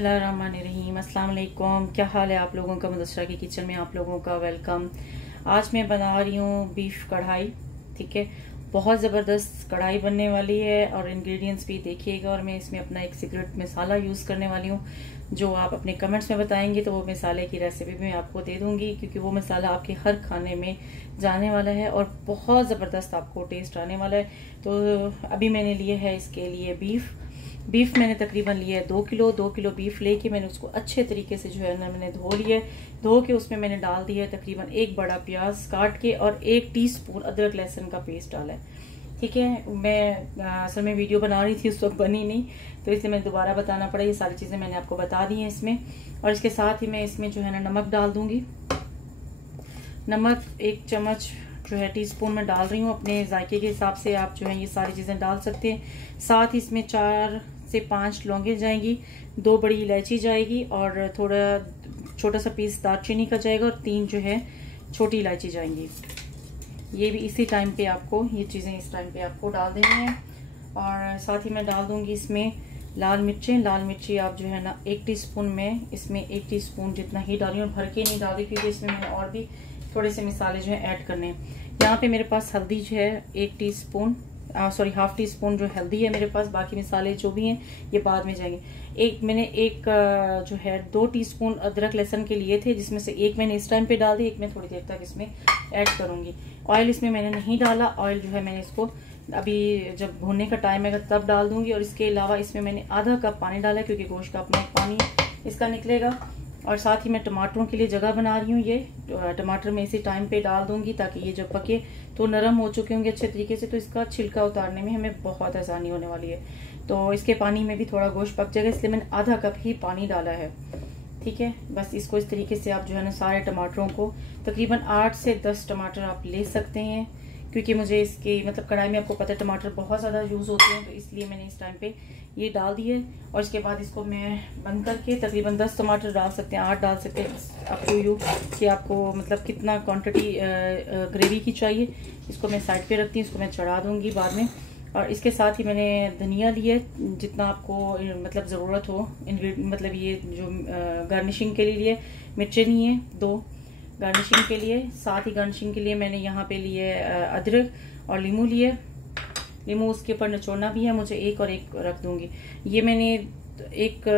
बिस्मिल्लाहिर्रहमानिर्रहीम। अस्सलाम वालेकुम। क्या हाल है आप लोगों का? मुदस्सरा की किचन में आप लोगों का वेलकम। आज मैं बना रही हूँ बीफ कढ़ाई। ठीक है, बहुत ज़बरदस्त कढ़ाई बनने वाली है और इंग्रेडिएंट्स भी देखिएगा। और मैं इसमें अपना एक सीक्रेट मसाला यूज़ करने वाली हूँ जो आप अपने कमेंट्स में बताएंगे तो वो मसाले की रेसिपी भी मैं आपको दे दूंगी, क्योंकि वो मसाला आपके हर खाने में जाने वाला है और बहुत ज़बरदस्त आपको टेस्ट आने वाला है। तो अभी मैंने लिए है इसके लिए बीफ मैंने तकरीबन लिया है 2 किलो। 2 किलो बीफ लेके मैंने उसको अच्छे तरीके से जो है ना मैंने धो लिया है। धो के उसमें मैंने डाल दिया है तकरीबन 1 बड़ा प्याज काट के और 1 टीस्पून अदरक लहसुन का पेस्ट डाला है। ठीक है, मैं असल में वीडियो बना रही थी, उस वक्त बनी नहीं, तो इसलिए मैं दोबारा बताना पड़ा। ये सारी चीज़ें मैंने आपको बता दी हैं इसमें। और इसके साथ ही मैं इसमें जो है ना नमक डाल दूंगी। नमक 1 चम्मच जो है टीस्पून में डाल रही हूँ। अपने जायके के हिसाब से आप जो है ये सारी चीज़ें डाल सकते हैं। साथ ही इसमें 4 से 5 लौंगे जाएंगी, 2 बड़ी इलायची जाएगी और थोड़ा छोटा सा पीस दालचीनी का जाएगा और 3 जो है छोटी इलायची जाएंगी। ये भी इसी टाइम पे आपको ये चीज़ें इस टाइम पे आपको डाल देनी है। और साथ ही मैं डाल दूंगी इसमें लाल मिर्चें। लाल मिर्ची आप जो है ना 1 टीस्पून में इसमें 1 टीस्पून जितना ही डाली और भर के नहीं डाली, क्योंकि इसमें मैंने और भी थोड़े से मसाले जो है ऐड करने हैं। यहाँ पे मेरे पास हल्दी जो है 1 टीस्पून हाफ टी स्पून जो हल्दी है मेरे पास। बाकी मसाले जो भी हैं ये बाद में जाएंगे। मैंने जो है 2 टीस्पून अदरक लहसुन के लिए थे, जिसमें से 1 मैंने इस टाइम पे डाल दी, 1 मैं थोड़ी देर तक इसमें ऐड करूंगी। ऑयल इसमें मैंने नहीं डाला। ऑयल जो है मैंने इसको अभी जब भूनने का टाइम है तब डाल दूंगी। और इसके अलावा इसमें मैंने आधा कप पानी डाला, क्योंकि गोश्त का अपना पानी इसका निकलेगा। और साथ ही मैं टमाटरों के लिए जगह बना रही हूँ। ये टमाटर मैं इसी टाइम पे डाल दूंगी ताकि ये जब पके तो नरम हो चुके होंगे अच्छे तरीके से, तो इसका छिलका उतारने में हमें बहुत आसानी होने वाली है। तो इसके पानी में भी थोड़ा गोश्त पक जाएगा, इसलिए मैंने आधा कप ही पानी डाला है। ठीक है, बस इसको इस तरीके से आप जो है ना सारे टमाटरों को तकरीबन 8 से 10 टमाटर आप ले सकते हैं, क्योंकि मुझे इसके मतलब कढ़ाई में आपको पता है टमाटर बहुत ज़्यादा यूज़ होते हैं, तो इसलिए मैंने इस टाइम पे ये डाल दिए। और इसके बाद इसको मैं बंद करके तकरीबन 10 टमाटर डाल सकते हैं, 8 डाल सकते हैं, अप टू यू कि आपको मतलब कितना क्वांटिटी ग्रेवी की चाहिए। इसको मैं साइड पे रखती हूँ, इसको मैं चढ़ा दूँगी बाद में। और इसके साथ ही मैंने धनिया लिए जितना आपको मतलब ज़रूरत हो, मतलब ये जो गार्निशिंग के लिए मिर्चें ली हैं 2 गार्निशिंग के लिए। साथ ही गार्निशिंग के लिए मैंने यहाँ पे लिए अदरक और नींबू लिए। नींबू उसके ऊपर निचोड़ना भी है मुझे, 1 और 1 रख दूंगी। ये मैंने 1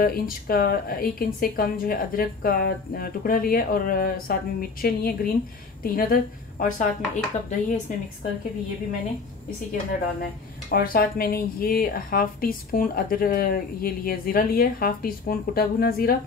इंच से कम जो है अदरक का टुकड़ा लिया और साथ में मिर्चें लिए ग्रीन 3 अदद, और साथ में 1 कप दही है इसमें मिक्स करके भी ये भी मैंने इसी के अंदर डालना है। और साथ मैंने ये हाफ टी स्पून ये लिए जीरा लिए, हाफ टी स्पून कुटा भुना जीरा,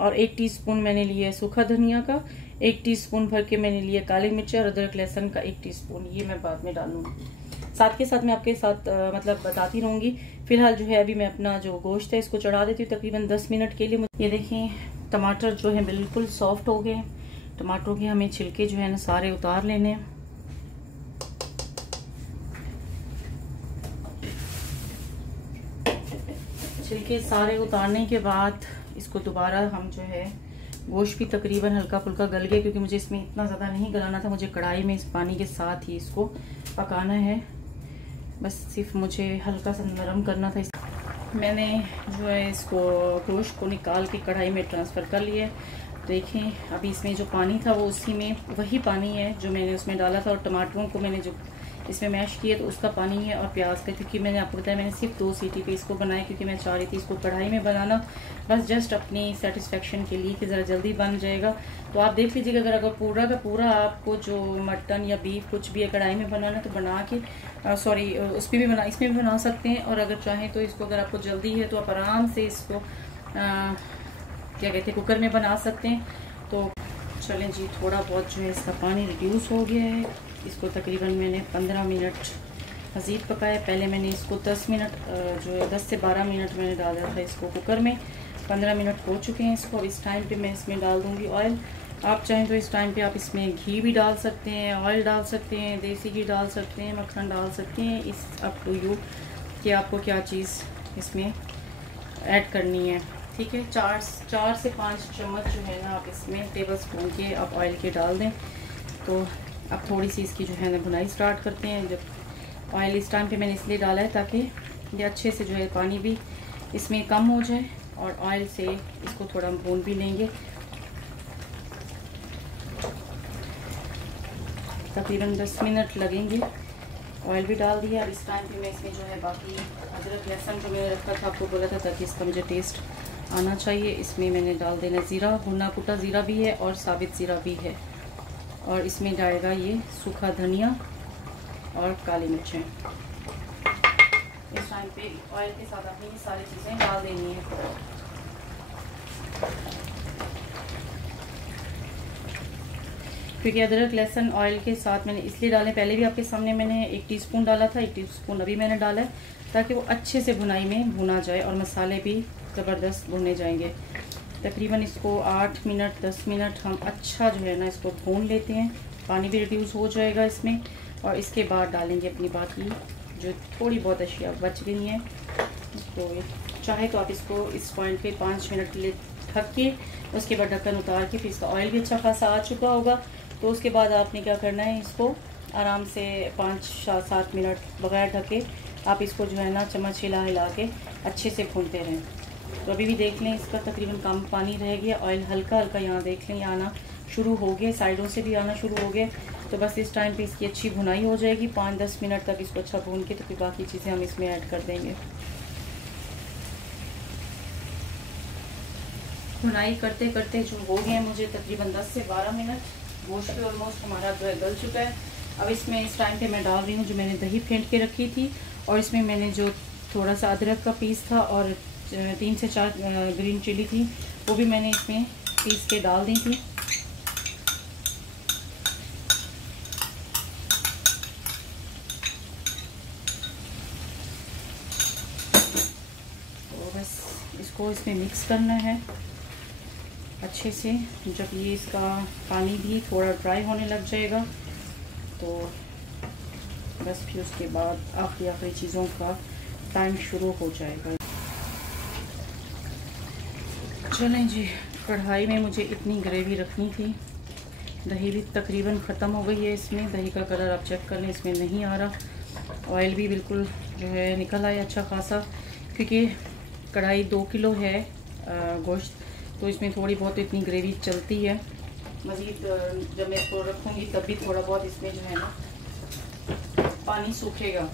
और 1 टीस्पून मैंने लिया सूखा धनिया का, 1 टीस्पून भर के मैंने लिया काली मिर्च और अदरक लहसुन का 1 टीस्पून, ये मैं बाद में डालूंगी। साथ के साथ मैं आपके साथ मतलब बताती रहूंगी। फिलहाल जो है अभी मैं अपना जो गोश्त है इसको चढ़ा देती हूँ तकरीबन 10 मिनट के लिए। ये देखें टमाटर जो है बिल्कुल सॉफ्ट हो गए। टमाटरों के हमें छिलके जो है ना सारे उतार लेने हैं। छिलके सारे उतारने के बाद इसको दोबारा हम जो है गोश्त भी तकरीबन हल्का फुल्का गल गया, क्योंकि मुझे इसमें इतना ज़्यादा नहीं गलाना था, मुझे कढ़ाई में इस पानी के साथ ही इसको पकाना है। बस सिर्फ मुझे हल्का सा नरम करना था। मैंने जो है इसको गोश्त को निकाल के कढ़ाई में ट्रांसफ़र कर लिया। देखें अभी इसमें जो पानी था वो उसी में वही पानी है जो मैंने उसमें डाला था, और टमाटरों को मैंने जो इसमें मैश किया तो उसका पानी है, और प्याज का, क्योंकि मैंने आपको बताया मैंने सिर्फ 2 सीटी पे इसको बनाया, क्योंकि मैं चाह रही थी इसको कढ़ाई में बनाना बस जस्ट अपनी सेटिस्फेक्शन के लिए कि ज़रा जल्दी बन जाएगा। तो आप देख लीजिएगा अगर पूरा का पूरा आपको जो मटन या बीफ कुछ भी है कढ़ाई में बनाना तो बना के इसमें भी बना सकते हैं। और अगर चाहें तो इसको अगर आपको जल्दी है तो आप आराम से इसको क्या कहते हैं कुकर में बना सकते हैं। तो चलें जी, थोड़ा बहुत जो है इसका पानी रिड्यूस हो गया है। इसको तकरीबन मैंने 15 मिनट मज़ीद पकाया। पहले मैंने इसको 10 मिनट जो है 10 से 12 मिनट मैंने डाला था इसको कुकर में। 15 मिनट हो चुके हैं इसको। इस टाइम पे मैं इसमें डाल दूंगी ऑयल। आप चाहें तो इस टाइम पे आप इसमें घी भी डाल सकते हैं, ऑयल डाल सकते हैं, देसी घी डाल सकते हैं, मक्खन डाल सकते हैं। इस अप टू यू कि आपको क्या चीज़ इसमें ऐड करनी है। ठीक है, 4 से 5 चम्मच जो है ना आप इसमें टेबल स्पून के आप ऑयल के डाल दें। तो अब थोड़ी सी इसकी जो है ना भुनाई स्टार्ट करते हैं। जब ऑयल इस टाइम पे मैंने इसलिए डाला है ताकि ये अच्छे से जो है पानी भी इसमें कम हो जाए और ऑयल से इसको थोड़ा भून भी लेंगे। तकरीबन 10 मिनट लगेंगे। ऑयल भी डाल दिया। अब इस टाइम पे मैं इसमें जो है बाकी अदरक लहसुन जो मैंने रखा था, आपको बोला था ताकि इसका मुझे टेस्ट आना चाहिए, इसमें मैंने डाल देना ज़ीरा, भुना कुटा ज़ीरा भी है और साबित ज़ीरा भी है। और इसमें जाएगा ये सूखा धनिया और काली मिर्चें। इस टाइम पे ऑयल के साथ आपने ये सारी चीज़ें डाल देनी है। क्योंकि अदरक लहसुन ऑयल के साथ मैंने इसलिए डाले, पहले भी आपके सामने मैंने 1 टीस्पून डाला था, 1 टीस्पून अभी मैंने डाला है, ताकि वो अच्छे से भुनाई में भुना जाए और मसाले भी ज़बरदस्त भुने जाएंगे। तकरीबन इसको 8 मिनट 10 मिनट हम अच्छा जो है ना इसको भून लेते हैं। पानी भी रिड्यूस हो जाएगा इसमें। और इसके बाद डालेंगे अपनी बाकी जो थोड़ी बहुत अशिया बच गई हैं। तो चाहे तो आप इसको इस पॉइंट पे 5 मिनट के लिए ढक के, उसके बाद ढक्कन उतार के, फिर इसका ऑयल भी अच्छा खासा आ चुका होगा, तो उसके बाद आपने क्या करना है, इसको आराम से 5-7 मिनट बगैर ढके आप इसको जो है ना चम्मच हिला हिला के अच्छे से भूनते रहें। तो अभी भी देख लें इसका तकरीबन कम पानी रह गया, ऑयल हल्का हल्का यहाँ देख लें आना शुरू हो गया, साइडों से भी आना शुरू हो गया। तो बस इस टाइम पे इसकी अच्छी भुनाई हो जाएगी। 5-10 मिनट तक इसको अच्छा भून के तो फिर बाकी चीज़ें हम इसमें ऐड कर देंगे। भुनाई करते करते जो हो गए मुझे तकरीबन 10 से 12 मिनट, गोश्त भी ऑलमोस्ट हमारा जो है गल चुका है। अब इसमें इस टाइम पे मैं डाल रही हूँ जो मैंने दही फेंट के रखी थी, और इसमें मैंने जो थोड़ा सा अदरक का पीस था और 3 से 4 ग्रीन चिली थी, वो भी मैंने इसमें पीस के डाल दी थी। तो बस इसको इसमें मिक्स करना है अच्छे से। जब ये इसका पानी भी थोड़ा ड्राई होने लग जाएगा तो बस फिर उसके बाद आखिरी चीज़ों का टाइम शुरू हो जाएगा। चलें जी, कढ़ाई में मुझे इतनी ग्रेवी रखनी थी। दही भी तकरीबन ख़त्म हो गई है इसमें, दही का कलर आप चेक कर लें, इसमें नहीं आ रहा। ऑयल भी बिल्कुल जो है निकल आया अच्छा खासा, क्योंकि कढ़ाई 2 किलो है गोश्त, तो इसमें थोड़ी बहुत इतनी ग्रेवी चलती है। मज़ीद जब मैं इसको रखूँगी तब भी थोड़ा बहुत इसमें जो है ना पानी सूखेगा।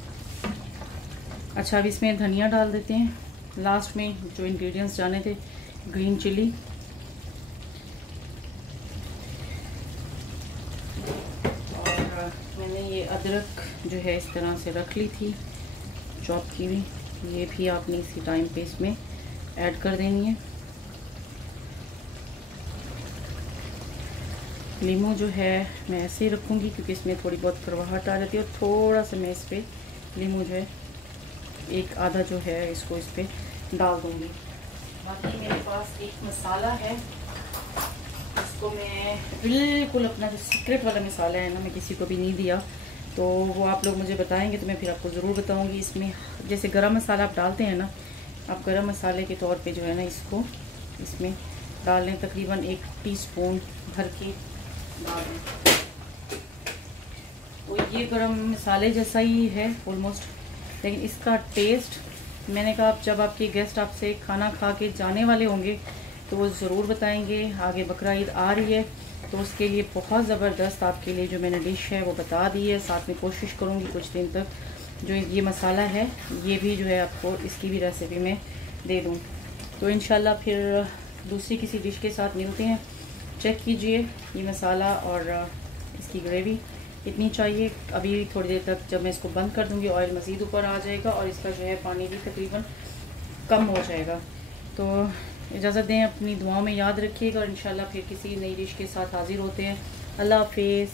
अच्छा, अब इसमें धनिया डाल देते हैं लास्ट में। जो इंग्रेडिएंट्स जाने थे, ग्रीन चिली, और मैंने ये अदरक जो है इस तरह से रख ली थी चॉप की हुई, ये भी आपने इसी टाइम पे इसमें ऐड कर देनी है। लीमू जो है मैं ऐसे ही रखूँगी क्योंकि इसमें थोड़ी बहुत कड़वाहट आ जाती है, और थोड़ा सा मैं इस पर लीमू जो है 1 आधा जो है इसको इस पर डाल दूँगी। बाकी मेरे पास एक मसाला है, इसको मैं बिल्कुल अपना जो सीक्रेट वाला मसाला है ना, मैं किसी को भी नहीं दिया, तो वो आप लोग मुझे बताएंगे तो मैं फिर आपको ज़रूर बताऊँगी। इसमें जैसे गरम मसाला आप डालते हैं ना, आप गरम मसाले के तौर पे जो है ना इसको इसमें डाल लें, तकरीबन 1 टीस्पून भर के डाल दें। तो ये गरम मसाले जैसा ही है ऑलमोस्ट, लेकिन इसका टेस्ट, मैंने कहा जब आपके गेस्ट आपसे खाना खा के जाने वाले होंगे तो वो ज़रूर बताएंगे। आगे बकरा ईद आ रही है, तो उसके लिए बहुत ज़बरदस्त आपके लिए जो मैंने डिश है वो बता दी है। साथ में कोशिश करूँगी कुछ दिन तक जो ये मसाला है ये भी जो है आपको इसकी भी रेसिपी में दे दूँ। तो इंशाल्लाह फिर दूसरी किसी डिश के साथ मिलते हैं। चेक कीजिए ये मसाला और इसकी ग्रेवी इतनी चाहिए। अभी थोड़ी देर तक जब मैं इसको बंद कर दूँगी ऑयल मज़ीद ऊपर आ जाएगा और इसका जो है पानी भी तकरीबन कम हो जाएगा। तो इजाज़त दें, अपनी दुआओं में याद रखिएगा और इंशाल्लाह फिर किसी नई डिश के साथ हाज़िर होते हैं। अल्लाह हाफ़िज़।